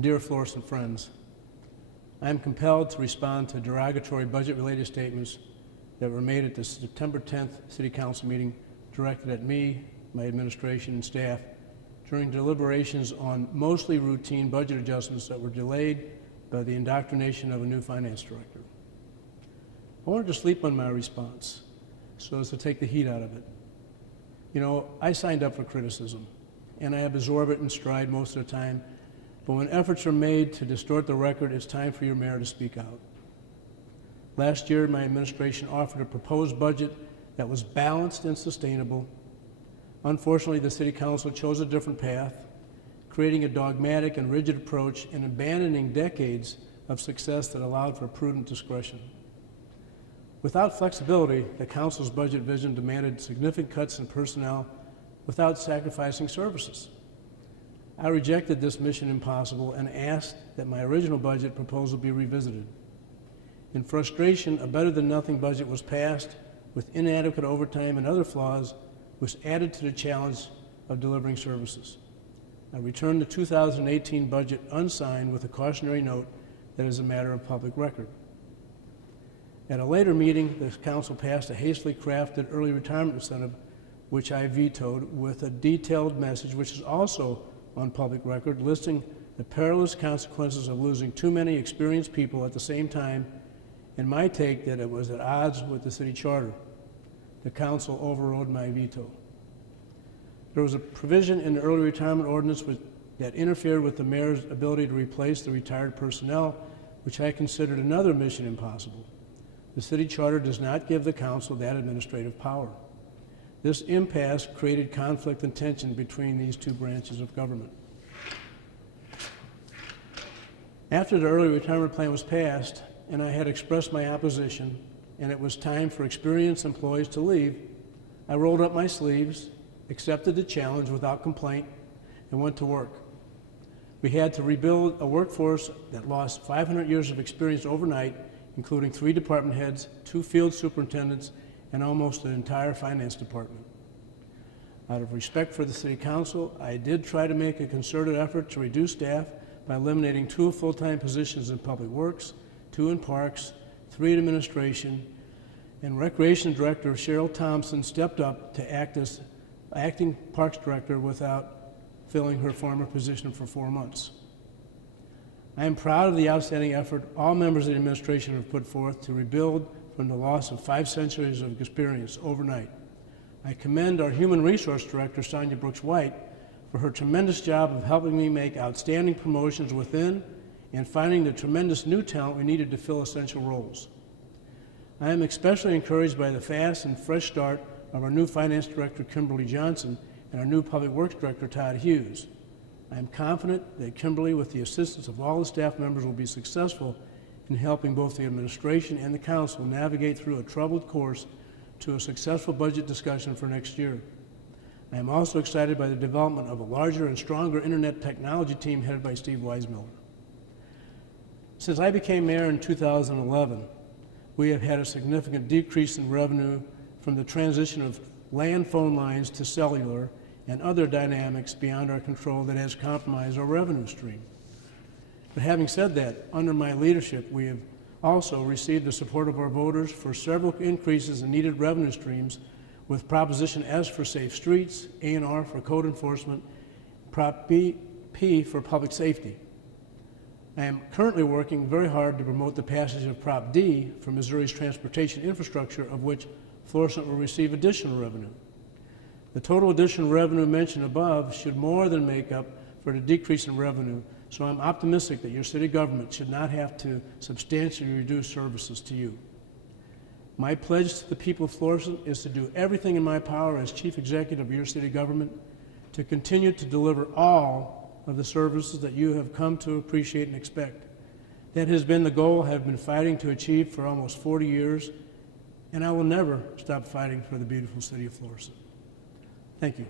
Dear Florissant friends, I am compelled to respond to derogatory budget-related statements that were made at the September 10th City Council meeting directed at me, my administration, and staff during deliberations on mostly routine budget adjustments that were delayed by the indoctrination of a new finance director. I wanted to sleep on my response so as to take the heat out of it. You know, I signed up for criticism, and I absorb it in stride most of the time, but when efforts are made to distort the record, it's time for your mayor to speak out. Last year, my administration offered a proposed budget that was balanced and sustainable. Unfortunately, the City Council chose a different path, creating a dogmatic and rigid approach and abandoning decades of success that allowed for prudent discretion. Without flexibility, the Council's budget vision demanded significant cuts in personnel without sacrificing services. I rejected this mission impossible and asked that my original budget proposal be revisited. In frustration, a better-than-nothing budget was passed with inadequate overtime and other flaws, which added to the challenge of delivering services. I returned the 2018 budget unsigned with a cautionary note that is a matter of public record. At a later meeting, the Council passed a hastily crafted early retirement incentive, which I vetoed, with a detailed message, which is also on public record, listing the perilous consequences of losing too many experienced people at the same time, and my take that it was at odds with the city charter. The Council overrode my veto. There was a provision in the early retirement ordinance that interfered with the mayor's ability to replace the retired personnel, which I considered another mission impossible. The city charter does not give the Council that administrative power. This impasse created conflict and tension between these two branches of government. After the early retirement plan was passed, and I had expressed my opposition, and it was time for experienced employees to leave, I rolled up my sleeves, accepted the challenge without complaint, and went to work. We had to rebuild a workforce that lost 500 years of experience overnight, including 3 department heads, 2 field superintendents, and almost an entire finance department. Out of respect for the City Council, I did try to make a concerted effort to reduce staff by eliminating 2 full-time positions in Public Works, 2 in Parks, 3 in Administration, and Recreation Director Cheryl Thompson stepped up to act as acting Parks Director without filling her former position for 4 months. I am proud of the outstanding effort all members of the administration have put forth to rebuild from the loss of 5 centuries of experience overnight. I commend our Human Resource Director, Sonia Brooks-White, for her tremendous job of helping me make outstanding promotions within and finding the tremendous new talent we needed to fill essential roles. I am especially encouraged by the fast and fresh start of our new Finance Director, Kimberly Johnson, and our new Public Works Director, Todd Hughes. I am confident that Kimberly, with the assistance of all the staff members, will be successful in helping both the administration and the Council navigate through a troubled course to a successful budget discussion for next year. I am also excited by the development of a larger and stronger Internet technology team headed by Steve Weismiller. Since I became mayor in 2011, we have had a significant decrease in revenue from the transition of land phone lines to cellular and other dynamics beyond our control that has compromised our revenue stream. But having said that, under my leadership, we have also received the support of our voters for several increases in needed revenue streams, with Proposition S for safe streets, A&R for code enforcement, Prop P for public safety. I am currently working very hard to promote the passage of Prop D for Missouri's transportation infrastructure, of which Florissant will receive additional revenue. The total additional revenue mentioned above should more than make up for the decrease in revenue, so I'm optimistic that your city government should not have to substantially reduce services to you. My pledge to the people of Florissant is to do everything in my power as chief executive of your city government to continue to deliver all of the services that you have come to appreciate and expect. That has been the goal I have been fighting to achieve for almost 40 years, and I will never stop fighting for the beautiful city of Florissant. Thank you.